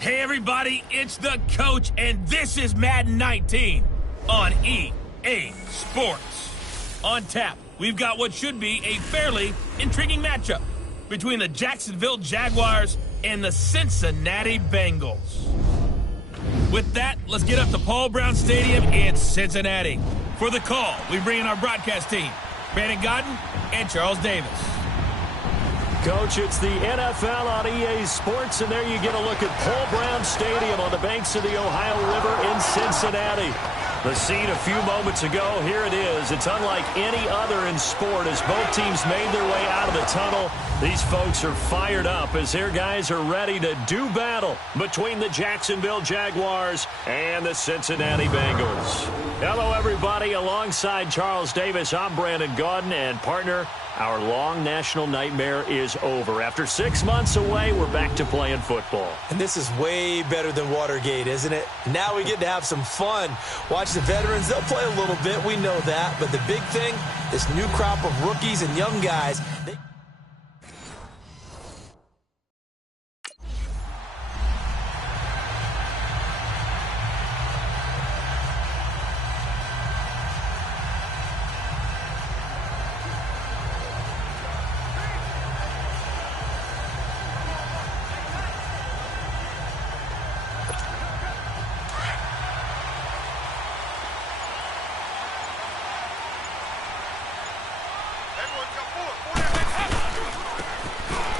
Hey everybody, it's the coach, and this is Madden 19 on EA Sports. On tap, we've got what should be a fairly intriguing matchup between the Jacksonville Jaguars and the Cincinnati Bengals. With that, let's get up to Paul Brown Stadium in Cincinnati. For the call, we bring in our broadcast team, Brandon Godden and Charles Davis. Coach, it's the NFL on EA Sports, and there you get a look at Paul Brown Stadium on the banks of the Ohio River in Cincinnati. The scene a few moments ago, here it is. It's unlike any other in sport as both teams made their way out of the tunnel. These folks are fired up as their guys are ready to do battle between the Jacksonville Jaguars and the Cincinnati Bengals. Hello, everybody. Alongside Charles Davis, I'm Brandon Godden, and partner, our long national nightmare is over. After 6 months away, we're back to playing football. And this is way better than Watergate, isn't it? Now we get to have some fun. Watch the veterans. They'll play a little bit. We know that. But the big thing, this new crop of rookies and young guys,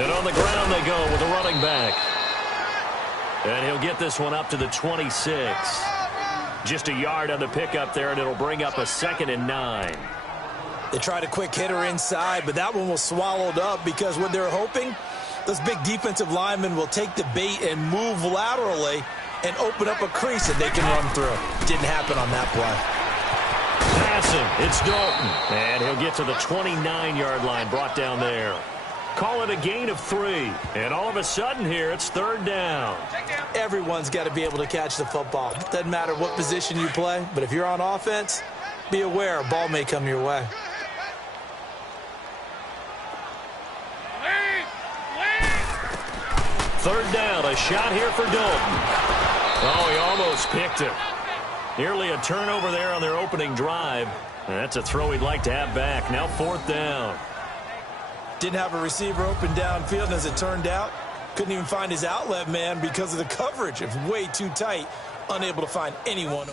and on the ground they go with a running back. And he'll get this one up to the 26. Just a yard on the pickup there, and it'll bring up a 2nd and 9. they tried a quick hitter inside, but that one was swallowed up because what they're hoping, those big defensive linemen will take the bait and move laterally and open up a crease that they can run through. Didn't happen on that play. Passing, it's Dalton, and he'll get to the 29-yard line, brought down there. Call it a gain of 3, and all of a sudden here, it's 3rd down. Everyone's got to be able to catch the football. Doesn't matter what position you play, but if you're on offense, be aware a ball may come your way. Third down, a shot here for Dalton. Oh, he almost picked it. Nearly a turnover there on their opening drive. And that's a throw he'd like to have back. Now 4th down. Didn't have a receiver open downfield, and as it turned out, couldn't even find his outlet man because of the coverage. It was way too tight, unable to find anyone.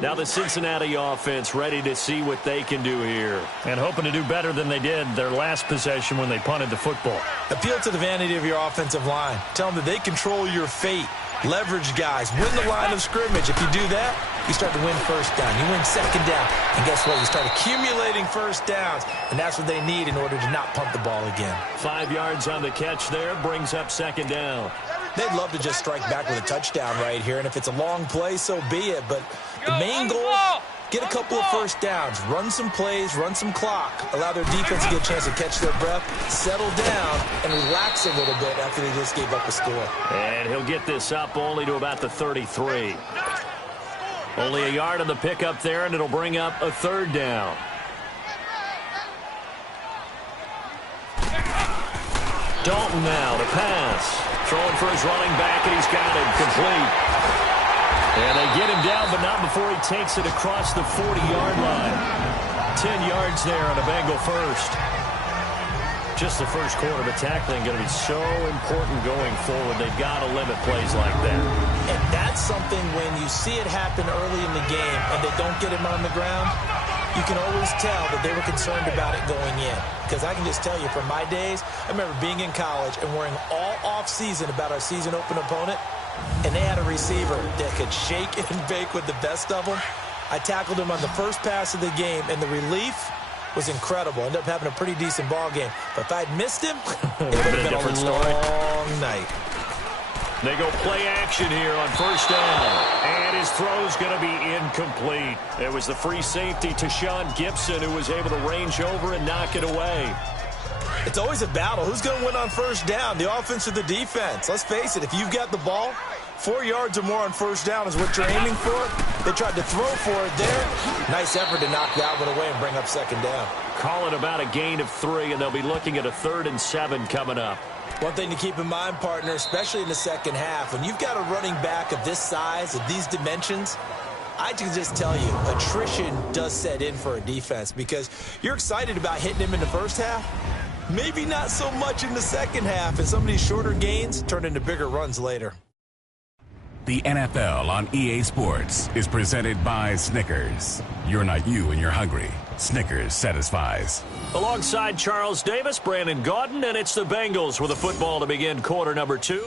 Now the Cincinnati offense ready to see what they can do here. And hoping to do better than they did their last possession when they punted the football. Appeal to the vanity of your offensive line. Tell them that they control your fate. Leverage guys. Win the line of scrimmage. If you do that, you start to win first down. You win second down. And guess what? You start accumulating first downs. And that's what they need in order to not punt the ball again. 5 yards on the catch there. Brings up second down. They'd love to just strike back with a touchdown right here. And if it's a long play, so be it. But the main goal, get a couple of first downs. Run some plays, run some clock. Allow their defense to get a chance to catch their breath, settle down, and relax a little bit after they just gave up a score. And he'll get this up only to about the 33. Only a yard on the pickup there, and it'll bring up a third down. Dalton now to pass. Throwing for his running back, and he's got it complete. And they get him down, but not before he takes it across the 40-yard line. 10 yards there on a Bengal first. Just the first quarter, but tackling going to be so important going forward. They've got to limit plays like that. And that's something when you see it happen early in the game and they don't get him on the ground, you can always tell that they were concerned about it going in. Because I can just tell you, from my days, I remember being in college and worrying all off-season about our season-open opponent, and they had a receiver that could shake and bake with the best of them. I tackled him on the first pass of the game, and the relief was incredible. Ended up having a pretty decent ball game. But if I'd missed him, it would have been a different long night. They go play action here on first down. And his throw's going to be incomplete. It was the free safety to Sean Gibson who was able to range over and knock it away. It's always a battle. Who's going to win on first down, the offense or the defense? Let's face it, if you've got the ball, 4 yards or more on first down is what you're aiming for. They tried to throw for it there. Nice effort to knock that one away and bring up second down. Call it about a gain of 3, and they'll be looking at a 3rd and 7 coming up. One thing to keep in mind, partner, especially in the second half, when you've got a running back of this size, of these dimensions, I can just tell you, attrition does set in for a defense because you're excited about hitting him in the first half. Maybe not so much in the second half, and some of these shorter gains turn into bigger runs later. The NFL on EA Sports is presented by Snickers. You're not you when you're hungry. Snickers satisfies. Alongside Charles Davis, Brandon Gaudin, and it's the Bengals with a football to begin quarter number 2.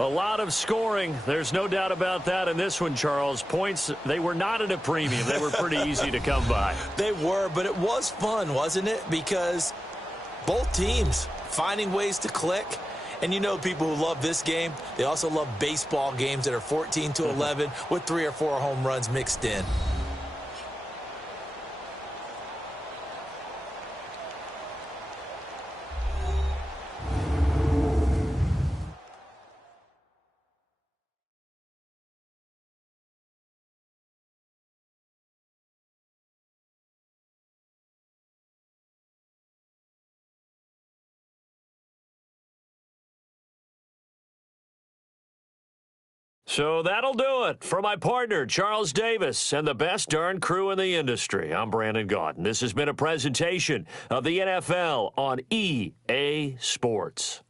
A lot of scoring. There's no doubt about that in this one, Charles. Points, they were not at a premium. They were pretty easy to come by. They were, but it was fun, wasn't it? Because both teams finding ways to click. And you know people who love this game, they also love baseball games that are 14-11 with 3 or 4 home runs mixed in. So that'll do it. For my partner, Charles Davis, and the best darn crew in the industry, I'm Brandon Gaudin. This has been a presentation of the NFL on EA Sports.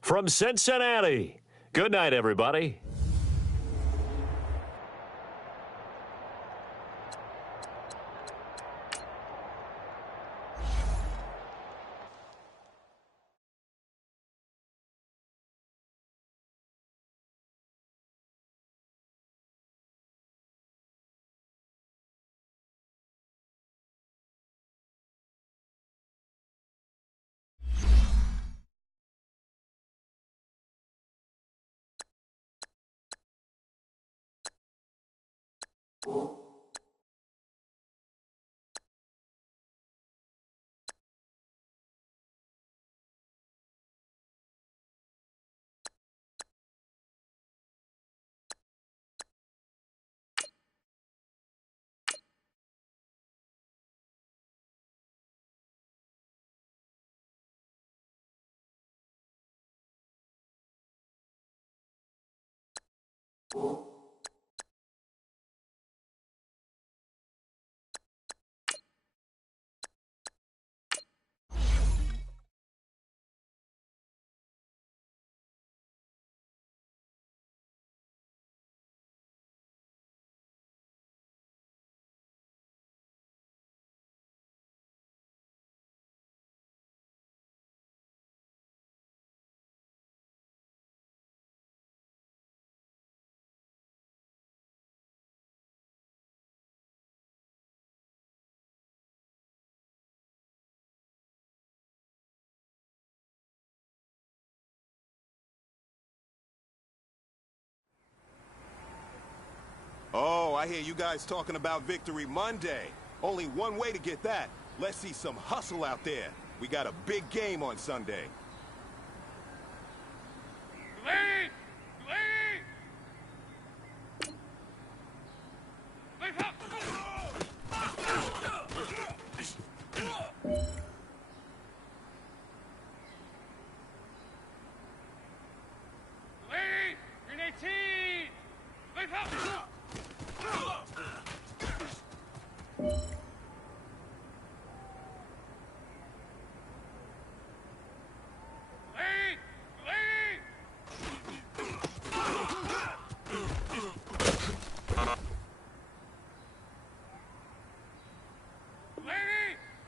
From Cincinnati, good night, everybody. Oh, I hear you guys talking about Victory Monday. Only one way to get that. Let's see some hustle out there. We got a big game on Sunday. Lead! Lead! Lead up! Lead! Green 18! Lead up! Lead! Lead! Lead!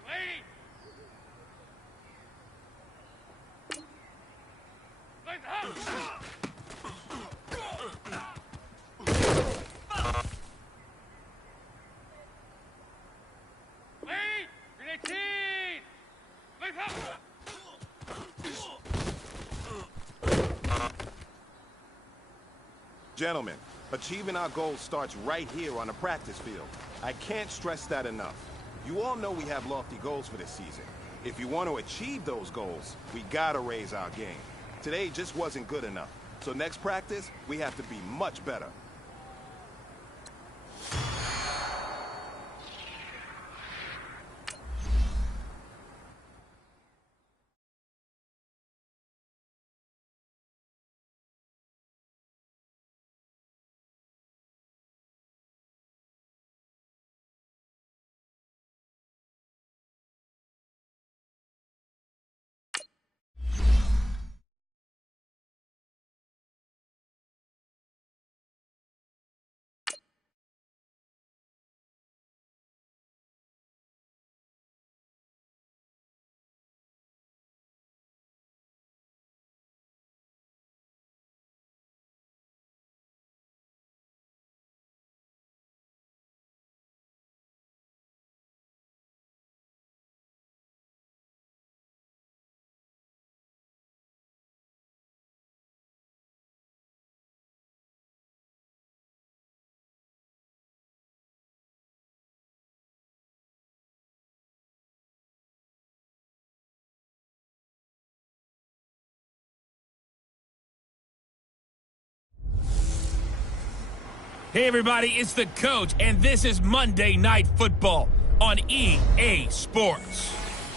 Lead! Lead up! Lead! Green 18! Lead up! Gentlemen, achieving our goals starts right here on the practice field. I can't stress that enough. You all know we have lofty goals for this season. If you want to achieve those goals, we gotta raise our game. Today just wasn't good enough. So next practice, we have to be much better. Hey everybody, it's the Coach, and this is Monday Night Football on EA Sports.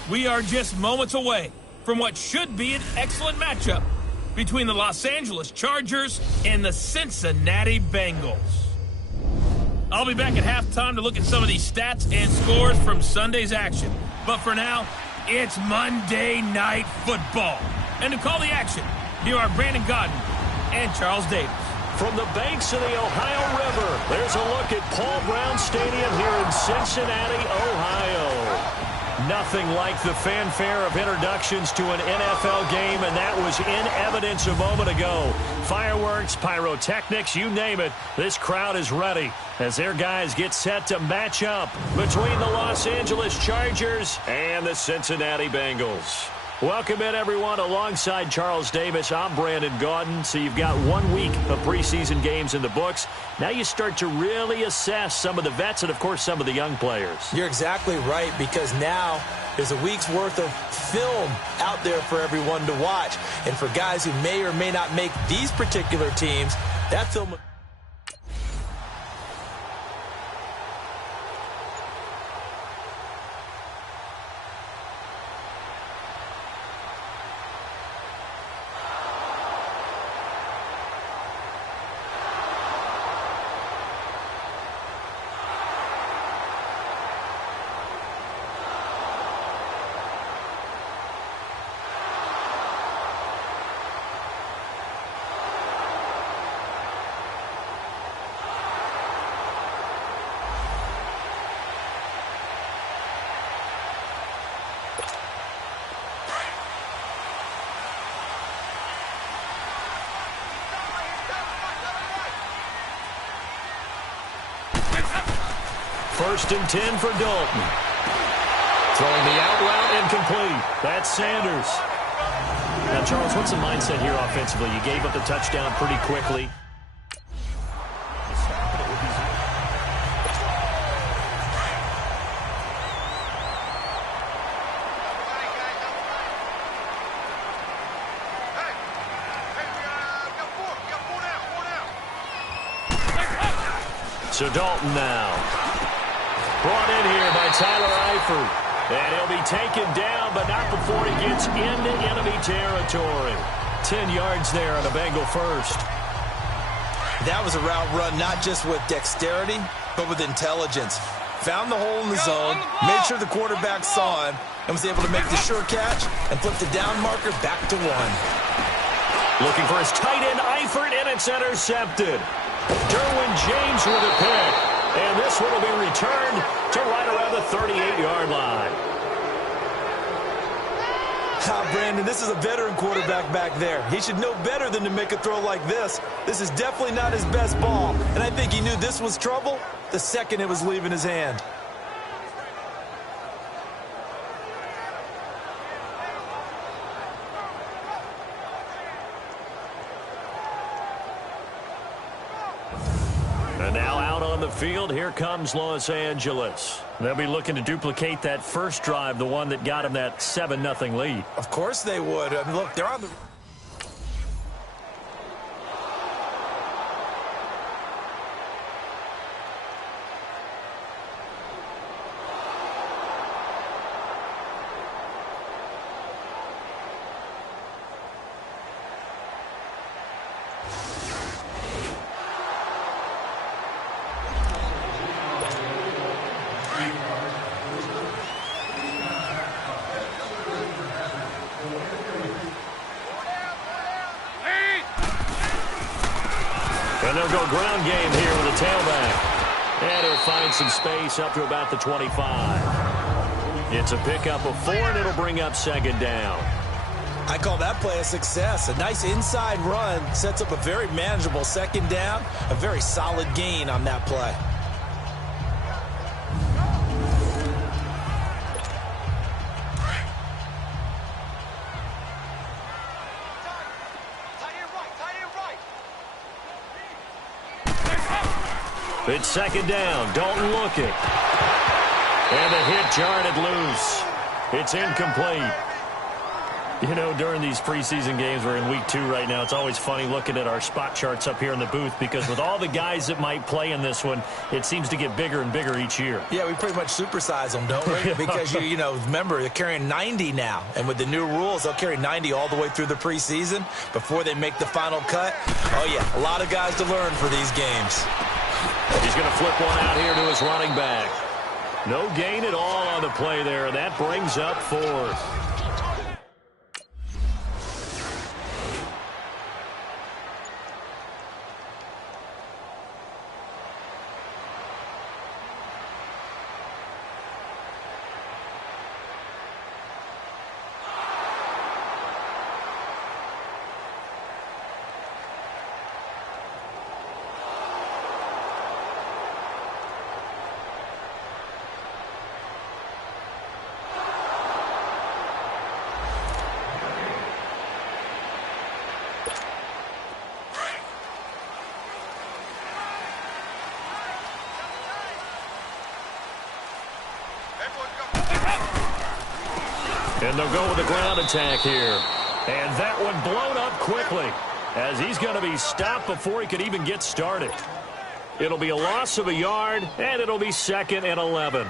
We are just moments away from what should be an excellent matchup between the Los Angeles Chargers and the Cincinnati Bengals. I'll be back at halftime to look at some of these stats and scores from Sunday's action. But for now, it's Monday Night Football. And to call the action, here are Brandon Godden and Charles Davis. From the banks of the Ohio River, there's a look at Paul Brown Stadium here in Cincinnati, Ohio. Nothing like the fanfare of introductions to an NFL game, and that was in evidence a moment ago. Fireworks, pyrotechnics, you name it, this crowd is ready as their guys get set to match up between the Los Angeles Chargers and the Cincinnati Bengals. Welcome in, everyone. Alongside Charles Davis, I'm Brandon Gaudin. So you've got 1 week of preseason games in the books. Now you start to really assess some of the vets and, of course, some of the young players. You're exactly right, because now there's a week's worth of film out there for everyone to watch. And for guys who may or may not make these particular teams, that film... First and 10 for Dalton. Throwing the out route, incomplete. That's Sanders. Now, Charles, what's the mindset here offensively? You gave up the touchdown pretty quickly. So Dalton now. Brought in here by Tyler Eifert. And he'll be taken down, but not before he gets into enemy territory. 10 yards there on a Bengal first. That was a route run not just with dexterity, but with intelligence. Found the hole in the zone, made sure the quarterback saw him, and was able to make the sure catch and flip the down marker back to 1. Looking for his tight end, Eifert, and it's intercepted. Derwin James with a pick. And this one will be returned to right around the 38-yard line. Brandon, this is a veteran quarterback back there. He should know better than to make a throw like this. This is definitely not his best ball. And I think he knew this was trouble the second it was leaving his hand. And now out on the field, here comes Los Angeles. They'll be looking to duplicate that first drive, the one that got them that 7-0 lead. Of course they would. I mean, look, they're on the... And they'll go ground game here with a tailback. And he'll find some space up to about the 25. It's a pickup of 4, and it'll bring up second down. I call that play a success. A nice inside run sets up a very manageable second down. A very solid gain on that play. It's second down. Dalton looking. And the hit jarred it loose. It's incomplete. You know, during these preseason games, we're in week 2 right now, it's always funny looking at our spot charts up here in the booth because with all the guys that might play in this one, it seems to get bigger and bigger each year. Yeah, we pretty much supersize them, don't we? Because, you know, remember, they're carrying 90 now. And with the new rules, they'll carry 90 all the way through the preseason before they make the final cut. Oh, yeah, a lot of guys to learn for these games. He's going to flip one out here to his running back. No gain at all on the play there. That brings up 4th. And they'll go with the ground attack here. And that one blown up quickly as he's going to be stopped before he could even get started. It'll be a loss of a yard, and it'll be 2nd and 11.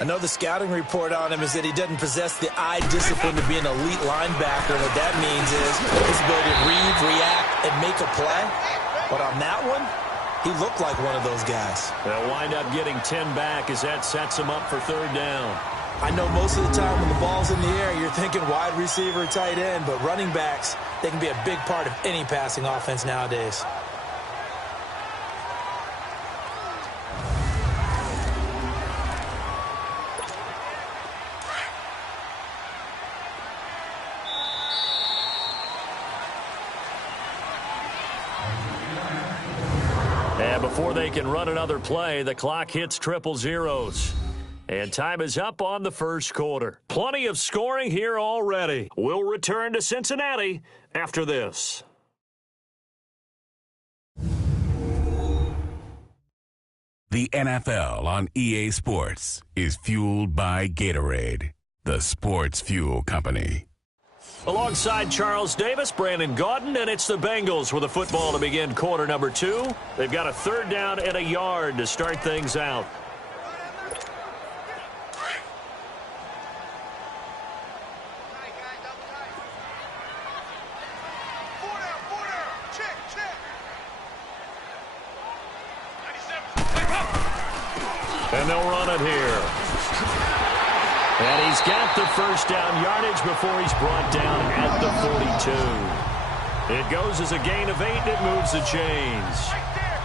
I know the scouting report on him is that he doesn't possess the eye discipline to be an elite linebacker. And what that means is his ability to read, react, and make a play. But on that one, he looked like one of those guys. They'll wind up getting 10 back as that sets him up for 3rd down. I know most of the time when the ball's in the air, you're thinking wide receiver, tight end, but running backs, they can be a big part of any passing offense nowadays. And before they can run another play, the clock hits triple zeros. And time is up on the 1st quarter. Plenty of scoring here already. We'll return to Cincinnati after this. The NFL on EA Sports is fueled by Gatorade, the sports fuel company. Alongside Charles Davis, Brandon Gaudin, and it's the Bengals with a football to begin quarter number 2. They've got a 3rd down and a yard to start things out. And they'll run it here. And he's got the 1st down yardage before he's brought down at the 42. It goes as a gain of 8, and it moves the chains.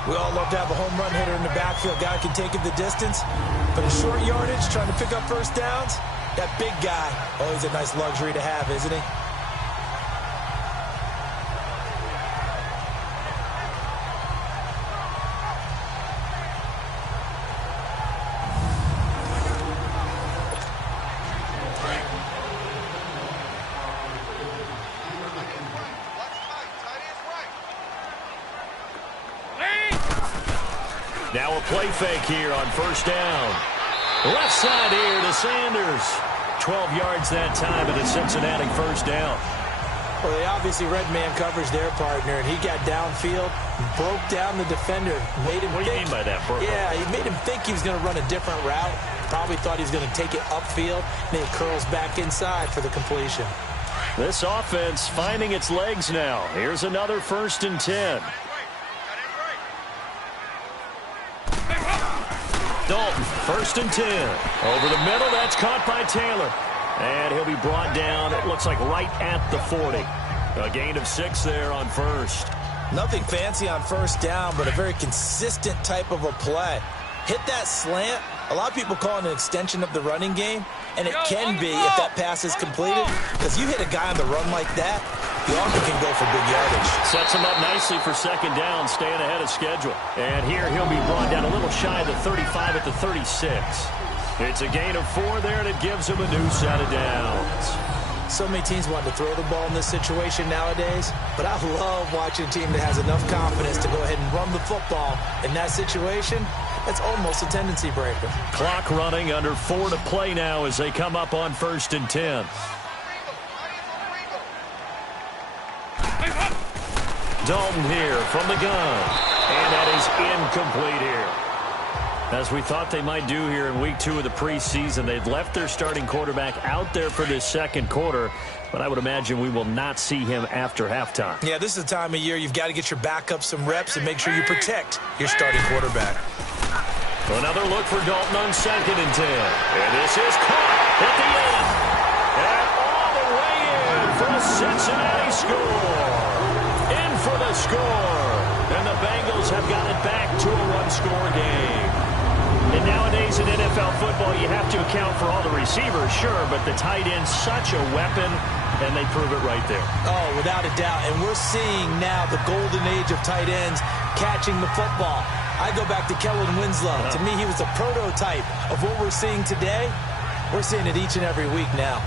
We all love to have a home run hitter in the backfield. Guy can take it the distance. But a short yardage, trying to pick up 1st downs, that big guy, always a nice luxury to have, isn't he? Now a play fake here on 1st down. Left side here to Sanders. 12 yards that time at a Cincinnati 1st down. Well, they obviously read man coverage their partner, and he got downfield, broke down the defender, made him What do you mean by that, bro? Yeah, he made him think he was going to run a different route. Probably thought he was going to take it upfield, and then he curls back inside for the completion. This offense finding its legs now. Here's another 1st and 10. Dalton, 1st and 10. Over the middle, that's caught by Taylor. And he'll be brought down, it looks like right at the 40. A gain of 6 there on 1st. Nothing fancy on 1st down, but a very consistent type of a play. Hit that slant. A lot of people call it an extension of the running game, and it can be if that pass is completed. Because you hit a guy on the run like that, he often can go for big yardage. Sets him up nicely for 2nd down, staying ahead of schedule. And here he'll be brought down a little shy of the 35 at the 36. It's a gain of 4 there, and it gives him a new set of downs. So many teams want to throw the ball in this situation nowadays, but I love watching a team that has enough confidence to go ahead and run the football. In that situation, that's almost a tendency breaker. Clock running under 4 to play now as they come up on 1st and 10. Dalton here from the gun. And that is incomplete here. As we thought they might do here in week 2 of the preseason, they've left their starting quarterback out there for this second quarter, but I would imagine we will not see him after halftime. Yeah, this is the time of year you've got to get your backup some reps and make sure you protect your starting quarterback. Another look for Dalton on 2nd and 10. And this is caught at the end. And all the way in for the Cincinnati score. In for the score. And the Bengals have got it back to a one-score game. And nowadays in NFL football, you have to account for all the receivers, sure, but the tight end's such a weapon, and they prove it right there. Oh, without a doubt. And we're seeing now the golden age of tight ends catching the football. I go back to Kellen Winslow. To me, he was a prototype of what we're seeing today. We're seeing it each and every week now.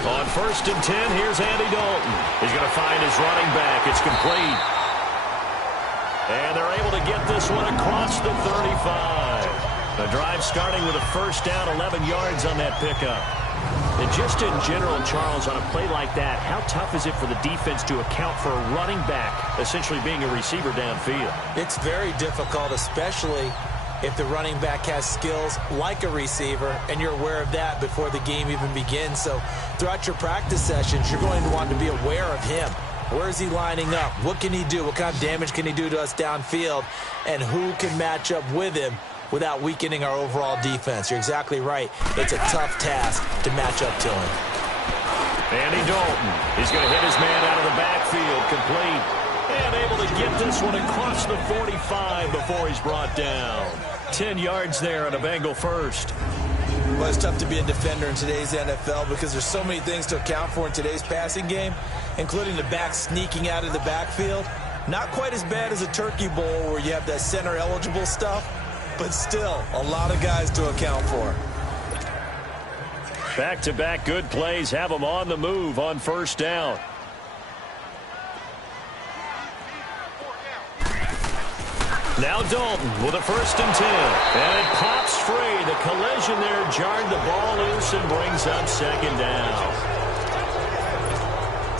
On 1st and 10, here's Andy Dalton. He's going to find his running back. It's complete. And they're able to get this one across the 35. The drive starting with a first down, 11 yards on that pickup. And just in general, Charles, on a play like that, how tough is it for the defense to account for a running back essentially being a receiver downfield? It's very difficult, especially if the running back has skills like a receiver, and you're aware of that before the game even begins. So throughout your practice sessions, you're going to want to be aware of him. Where is he lining up? What can he do? What kind of damage can he do to us downfield? And who can match up with him without weakening our overall defense? You're exactly right. It's a tough task to match up to him. Andy Dalton, he's going to hit his man out of the backfield, complete. And able to get this one across the 45 before he's brought down. 10 yards there on a Bengal first. Well, it's tough to be a defender in today's NFL because there's so many things to account for in today's passing game, including the back sneaking out of the backfield. Not quite as bad as a turkey bowl where you have that center-eligible stuff, but still a lot of guys to account for. Back-to-back good plays have them on the move on first down. Now Dalton with a 1st and 10. And it pops free. The collision there jarred the ball loose and brings up 2nd down.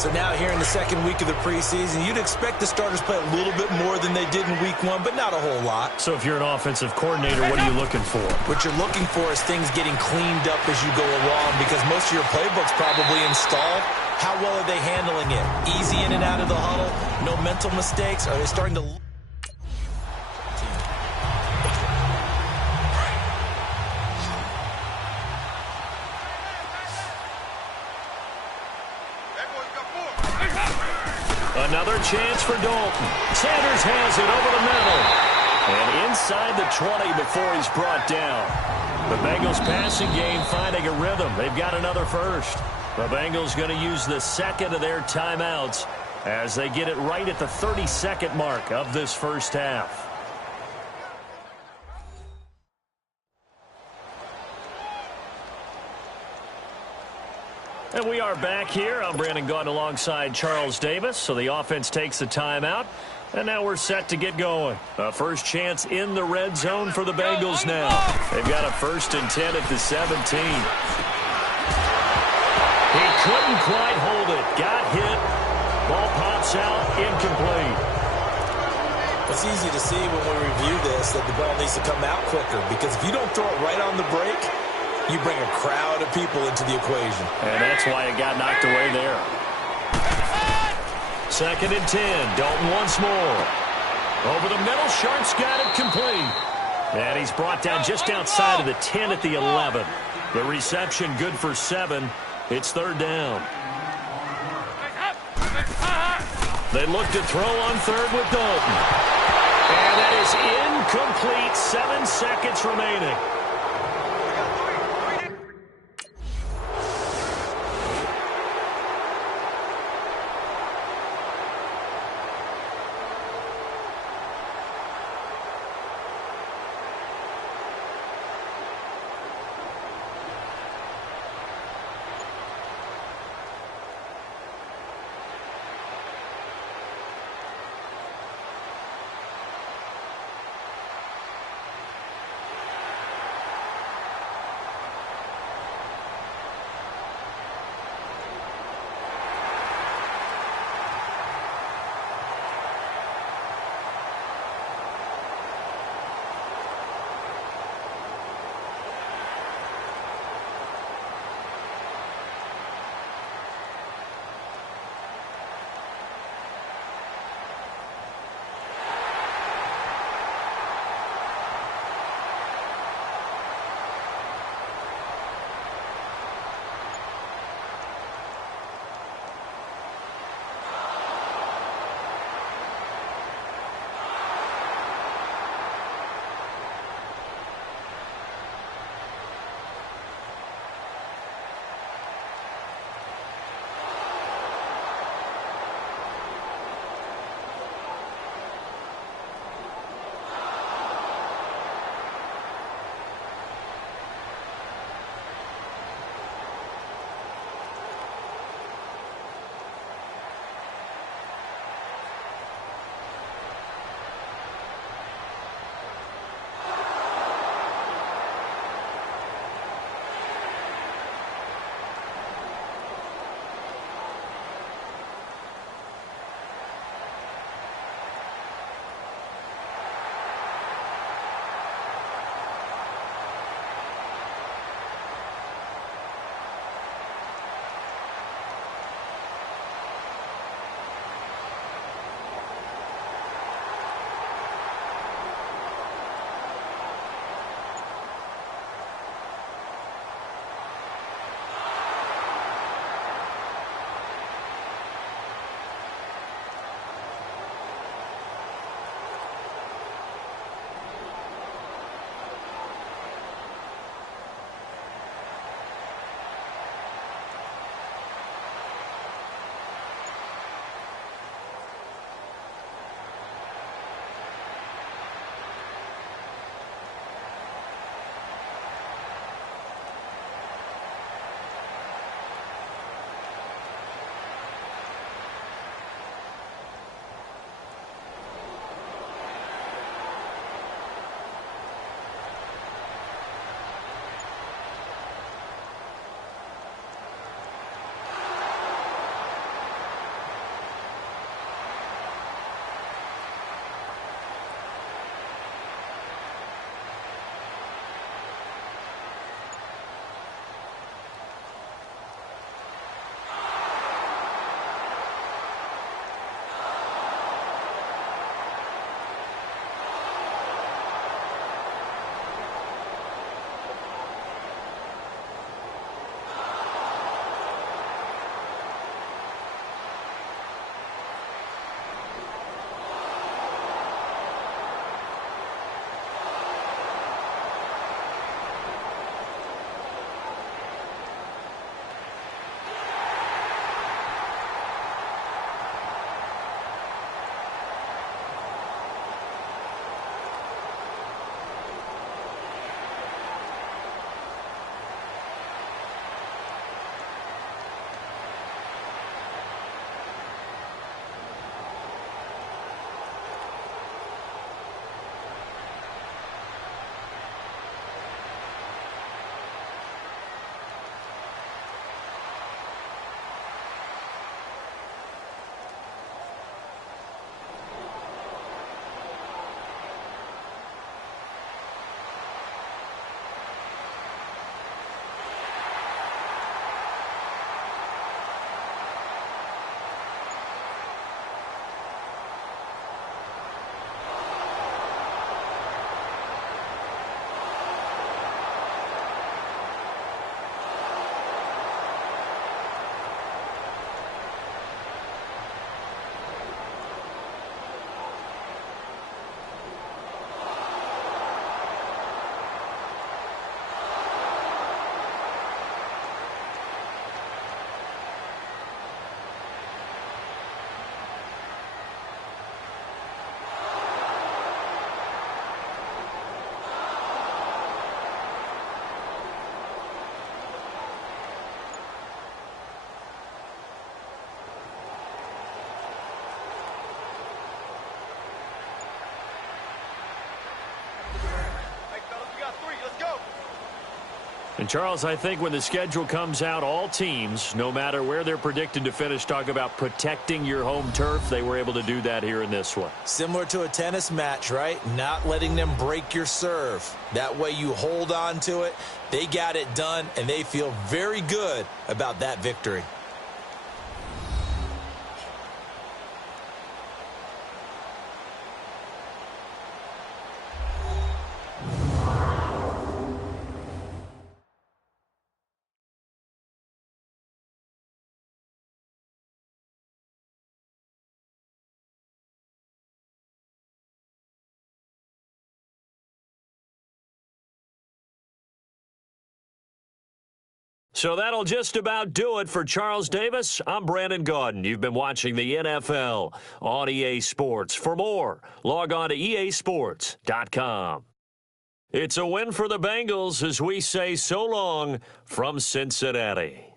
So now here in the second week of the preseason, you'd expect the starters play a little bit more than they did in week 1, but not a whole lot. So if you're an offensive coordinator, what are you looking for? What you're looking for is things getting cleaned up as you go along, because most of your playbook's probably installed. How well are they handling it? Easy in and out of the huddle? No mental mistakes? Are they starting to... Another chance for Dalton. Sanders has it over the middle. And inside the 20 before he's brought down. The Bengals passing game finding a rhythm. They've got another first. The Bengals going to use the second of their timeouts as they get it right at the 30-second mark of this first half. And we are back here. I'm Brandon Gaudin alongside Charles Davis. So the offense takes the timeout. And now we're set to get going. A first chance in the red zone for the Bengals now. They've got a 1st and 10 at the 17. He couldn't quite hold it. Got hit. Ball pops out. Incomplete. It's easy to see when we review this that the ball needs to come out quicker, because if you don't throw it right on the break, you bring a crowd of people into the equation. And that's why it got knocked away there. 2nd and 10. Dalton once more. Over the middle, Sharp's got it complete. And he's brought down just outside of the 10 at the 11. The reception good for 7. It's 3rd down. They look to throw on 3rd with Dalton. And that is incomplete. 7 seconds remaining. And, Charles, I think when the schedule comes out, all teams, no matter where they're predicted to finish, talk about protecting your home turf. They were able to do that here in this one. Similar to a tennis match, right? Not letting them break your serve. That way you hold on to it. They got it done, and they feel very good about that victory. So that'll just about do it for Charles Davis. I'm Brandon Gaudin. You've been watching the NFL on EA Sports. For more, log on to easports.com. It's a win for the Bengals as we say so long from Cincinnati.